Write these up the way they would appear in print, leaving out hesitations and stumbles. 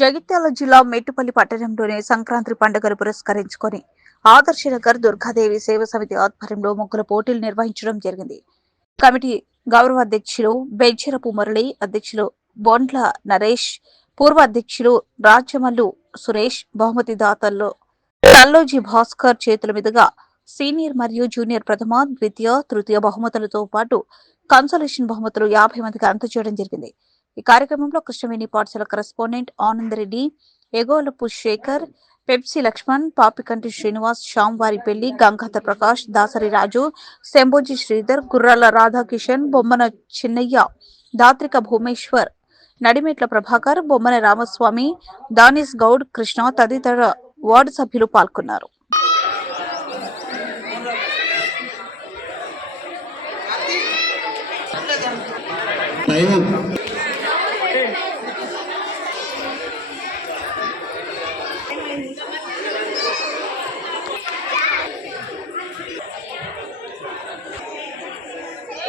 జగిత్యాల జిల్లా మెట్టుపల్లి పట్టణంలోని సంక్రాంతి పండుగను పురస్కరించుకొని ఆదర్శనగర్ దుర్గాదేవి సేవ సమితి ఆధ్వర్యంలో ముగ్గుల పోటీలు నిర్వహించడం జరిగింది. కమిటీ గౌరవ అధ్యక్షులు బెంచరపు మురళి, అధ్యక్షులు బొండ్ల నరేష్, పూర్వ అధ్యక్షులు రాజమల్లు సురేష్, బహుమతి దాతల్లో తల్లోజీ భాస్కర్ చేతుల మీదుగా సీనియర్ మరియు జూనియర్ ప్రథమ, ద్వితీయ, తృతీయ బహుమతులతో పాటు కన్సోలేషన్ బహుమతులు 50 మందికి అందజేయడం జరిగింది. ఈ కార్యక్రమంలో కృష్ణవేణి పాఠశాల కరెస్పాండెంట్ ఆనందరెడ్డి, ఎగోలపు శేఖర్, పెప్సీ లక్ష్మణ్, పాపికంటి శ్రీనివాస్, శ్యాంవారిపల్లి, గంగాధర్ ప్రకాష్, దాసరి రాజు, శంభోజీ శ్రీధర్, గుర్రాల రాధాకిషన్, బొమ్మన చిన్నయ్య, దాత్రిక భూమేశ్వర్, నడిమెట్ల ప్రభాకర్, బొమ్మన రామస్వామి, దానిస్ గౌడ్, కృష్ణ తదితర వార్డు సభ్యులు పాల్గొన్నారు.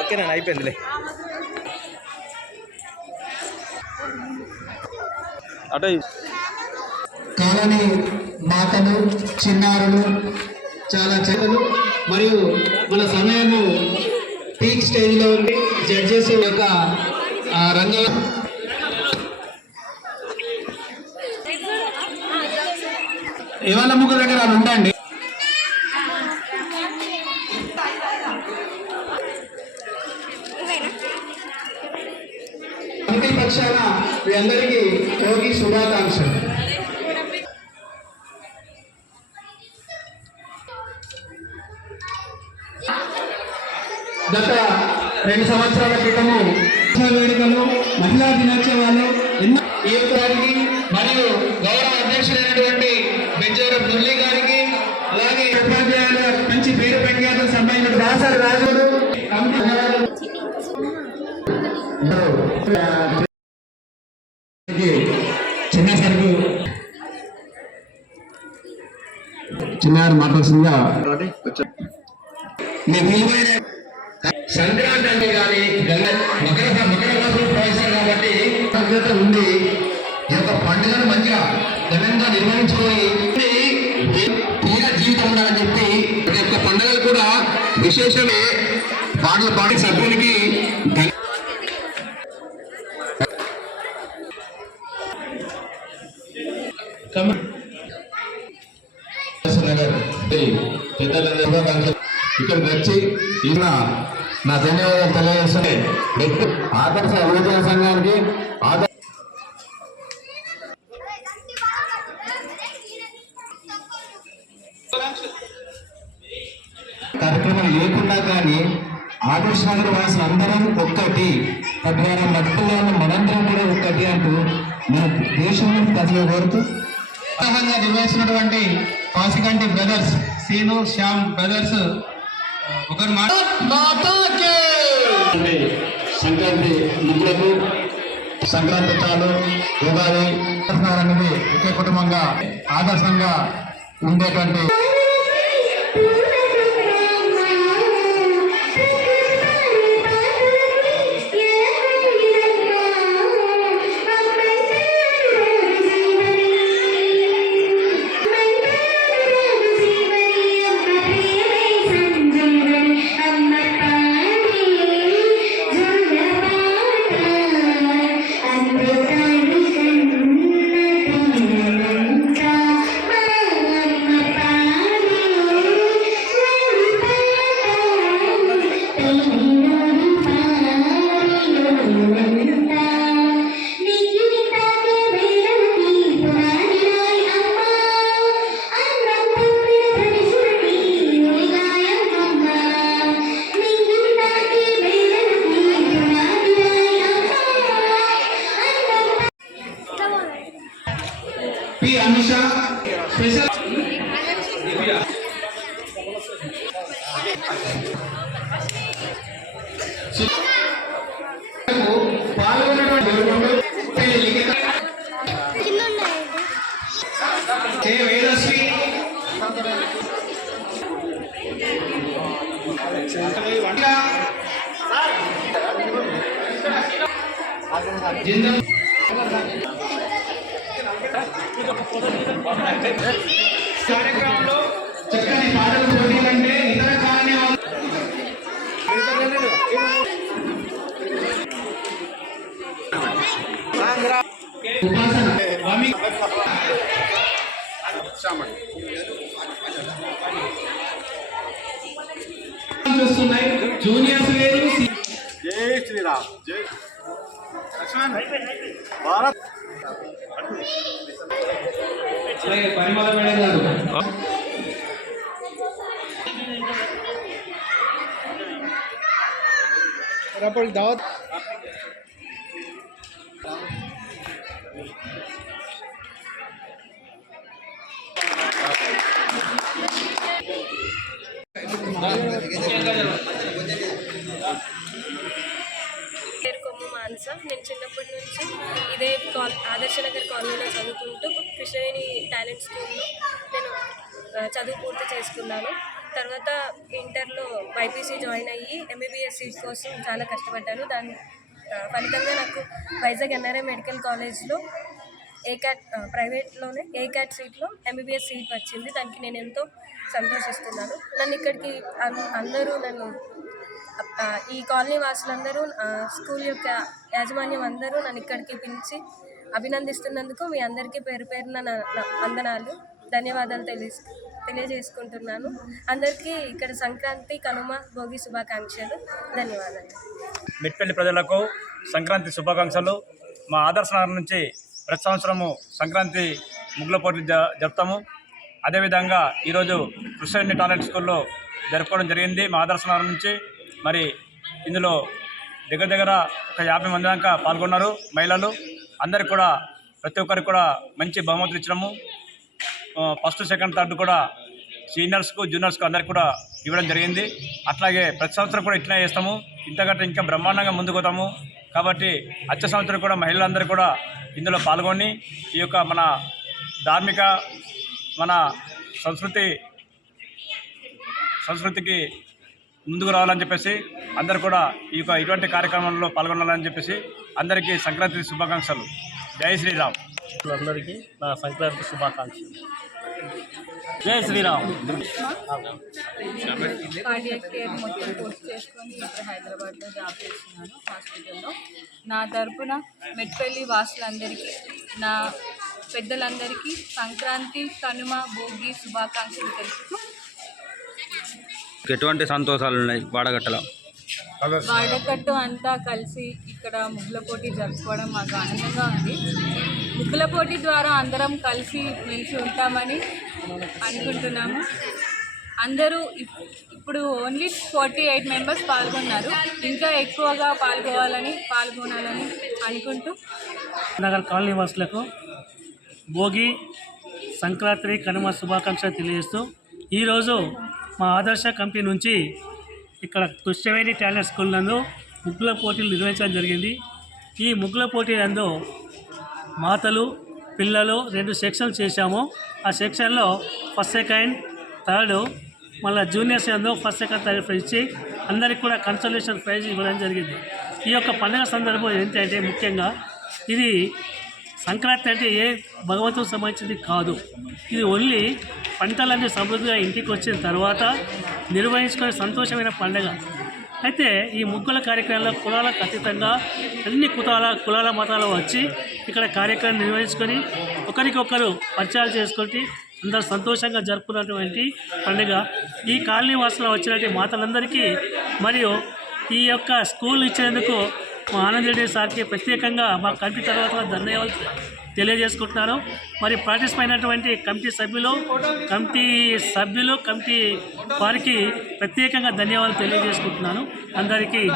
ఓకేనా, అయిపోయిందిలే. అటు కాలనీ మాతలు, చిన్నారులు, చాలా చెల్లెలు మరియు మన సమయము పీక్ స్టేజ్లో ఉండి జడ్జెస్ యొక్క రంగ ఇవాళ ముగ్గురు దగ్గర ఉండండి. కమిటీ పక్షాన మీ అందరికీ భోగి శుభాకాంక్షలు. గత 2 సంవత్సరాల క్రితము వేడుకలు, మహిళా దినోత్సవాలు ఈ గారికి మరియు గౌరవ అధ్యక్షుడైనటువంటి బెంజరపు మురళి గారికి, అలాగే ఉపాధ్యాయుల మంచి పేరు ప్రఖ్యాతలు సంబంధించిన దాసరి రాజుడు చిన్న సరుకు చిన్నారు మాట్లాడుతుందిగా మీ విలువైన సంక్రాంతి అంటే కానీ మకర రాశులు ప్రవేశాలు కాబట్టి భద్రత ఉంది. ఈ యొక్క పండుగను మంచిగా ఘనంగా నిర్వహించుకొని తీర జీవితం ఉండాలని చెప్పి ప్రతి ఒక్క పండుగలు కూడా విశేషమే పాటలు పాడే సభ్యులకి ఇక్కడికి వచ్చి నా ధన్యవాదాలు తెలియజేస్తున్నాయి. ఆదర్శ యువజన సంఘానికి కార్యక్రమం లేకుండా కానీ ఆదర్శ నగర వాసులు అందరం ఒక్కటి, తద్వారా మట్టులో ఉన్న మనందరం కూడా ఒక్కటి అంటూ మన దేశంలో ప్రజలు కోరుతూ నిర్వహిస్తున్నటువంటి కాసికంటి బ్రదర్స్ సీను, శ్యామ్ బ్రదర్స్ ఒకరు సంక్రాంతి ముగ్గులకు సంక్రాంతి చాలు ఉగాది అనేది ఒకే కుటుంబంగా ఆదర్శంగా ఉండేటువంటి అనుష స్పెషల్ పాల్గొన్నటువంటి వేదశ్రీ జిందా కార్యక్రమంలో చక్కని పాటలు పోటీలంటే ఇతర కాలనీ చూస్తున్నాయి. జూనియర్స్ వేరు. జై శ్రీరామ్. జై భారత్. పరిమళ మేడం గారు దావత్. పేరు కొమ్ము మానస. నేను చిన్నప్పటి నుంచి ఇదే ఆదర్శనగర్ కాలనీలో చదువుకుంటూ కృష్ణవేణి టాలెంట్ స్కూల్లో నేను చదువు పూర్తి చేసుకున్నాను. తర్వాత ఇంటర్లో బైపీసీ జాయిన్ అయ్యి ఎంబీబీఎస్ సీట్ కోసం చాలా కష్టపడ్డాను. దాని ఫలితంగా నాకు వైజాగ్ ఎన్ఆర్ఐ మెడికల్ కాలేజ్లో ప్రైవేట్లోనే ఏకాట్ సీట్లో ఎంబీబీఎస్ సీట్ వచ్చింది. దానికి నేను ఎంతో సంతోషిస్తున్నాను. నన్ను ఇక్కడికి అందరూ ఈ కాలనీ వాసులందరూ స్కూల్ యొక్క యాజమాన్యం అందరూ నన్ను ఇక్కడికి పిలిచి అభినందిస్తున్నందుకు మీ అందరికీ పేరు పేరున నా వందనాలు, ధన్యవాదాలు తెలియజేసుకుంటున్నాను. అందరికీ ఇక్కడ సంక్రాంతి, కనుమ, భోగి శుభాకాంక్షలు. ధన్యవాదాలు. మెట్పల్లి ప్రజలకు సంక్రాంతి శుభాకాంక్షలు. మా ఆదర్శనగర్ నుంచి ప్రతి సంవత్సరము సంక్రాంతి ముగ్గుల పోటీలు జరుపుతాము. అదేవిధంగా ఈరోజు కృష్ణవేణి టాలెంట్ స్కూల్లో జరుపుకోవడం జరిగింది మా ఆదర్శనగర్ నుంచి. మరి ఇందులో దగ్గర ఒక 50 మంది దాకా పాల్గొన్నారు మహిళలు. అందరికి కూడా ప్రతి ఒక్కరికి కూడా మంచి బహుమతులు ఇచ్చినాము. ఫస్ట్, సెకండ్, థర్డ్ కూడా సీనియర్స్కు, జూనియర్స్కు అందరికి కూడా ఇవ్వడం జరిగింది. అట్లాగే ప్రతి సంవత్సరం కూడా ఇట్లా చేస్తాము. ఇంతకంటే ఇంకా బ్రహ్మాండంగా ముందుకు పోతాము. కాబట్టి వచ్చే సంవత్సరం కూడా మహిళలందరూ కూడా ఇందులో పాల్గొని ఈ యొక్క మన ధార్మిక, మన సంస్కృతికి ముందుకు రావాలని చెప్పేసి అందరూ కూడా ఇటువంటి కార్యక్రమంలో పాల్గొనాలని చెప్పేసి అందరికీ సంక్రాంతి శుభాకాంక్షలు. జై శ్రీరామ్. అందరికీ నా సంక్రాంతి శుభాకాంక్షలు. జై శ్రీరామ్. కార్డియాక్ కేర్ మొత్తం కోర్స్ చేసుకొని ఇక్కడ హైదరాబాద్లో జాబ్ చేస్తున్నాను హాస్పిటల్లో. నా తరపున మెట్పల్లి వాసులందరికీ, నా పెద్దలందరికీ సంక్రాంతి, కనుమ, భోగి శుభాకాంక్షలు తెలుపుతూ ఎటువంటి సంతోషాలు ఉన్నాయి వాడగట్టలో? వాడకట్టు అంతా కలిసి ఇక్కడ ముగ్గుల పోటీ జరుపుకోవడం మాకు ఆనందంగా ఉంది. ముగ్గుల పోటీ ద్వారా అందరం కలిసి మెలిసి ఉంటామని అనుకుంటున్నాము. అందరూ ఇప్పుడు ఓన్లీ 48 మెంబర్స్ పాల్గొన్నారు. ఇంకా ఎక్కువగా పాల్గొనాలని అనుకుంటూ నగర్ కాలనీ వాసులకు భోగి, సంక్రాంతి, కనుమ శుభాకాంక్షలు తెలియజేస్తూ ఈరోజు మా ఆదర్శ కమిటీ నుంచి ఇక్కడ కృష్ణవేణి టాలెంట్ స్కూల్ నందు ముగ్గుల పోటీలు నిర్వహించడం జరిగింది. ఈ ముగ్గుల పోటీలందు మాతలు, పిల్లలు 2 సెక్షన్లు చేశాము. ఆ సెక్షన్లో ఫస్ట్, సెకండ్, థర్డ్, మళ్ళీ జూనియర్స్ నందు ఫస్ట్, సెకండ్, థర్డ్ ప్రైజ్ ఇచ్చి అందరికి కూడా కన్సోలేషన్ ప్రైజ్ ఇవ్వడం జరిగింది. ఈ యొక్క పండుగ సందర్భం ఏంటంటే ముఖ్యంగా ఇది సంక్రాంతి అంటే ఏ భగవంతుకు సంబంధించింది కాదు. ఇది ఓన్లీ పంటలన్నీ సమృద్ధిగా ఇంటికి వచ్చిన తర్వాత నిర్వహించుకునే సంతోషమైన పండుగ. అయితే ఈ ముగ్గుల కార్యక్రమంలో కులాలకు అతీతంగా అన్ని కులాల మతాలు వచ్చి ఇక్కడ కార్యక్రమం నిర్వహించుకొని ఒకరికొకరు పరిచయాలు చేసుకొని అందరూ సంతోషంగా జరుపుకున్నటువంటి పండుగ. ఈ కాలనీ వాసులు వచ్చినటువంటి మాతలందరికీ మరియు ఈ యొక్క స్కూల్ ఇచ్చినందుకు మా ఆనంద్ రెడ్డి సార్కి ప్రత్యేకంగా మా కమిటీ తర్వాత ధన్యవాదాలు తెలియజేసుకుంటున్నాను. మరి పార్టిసిపేట్ అయినటువంటి కమిటీ సభ్యులు కమిటీ వారికి ప్రత్యేకంగా ధన్యవాదాలు తెలియజేసుకుంటున్నాను అందరికీ.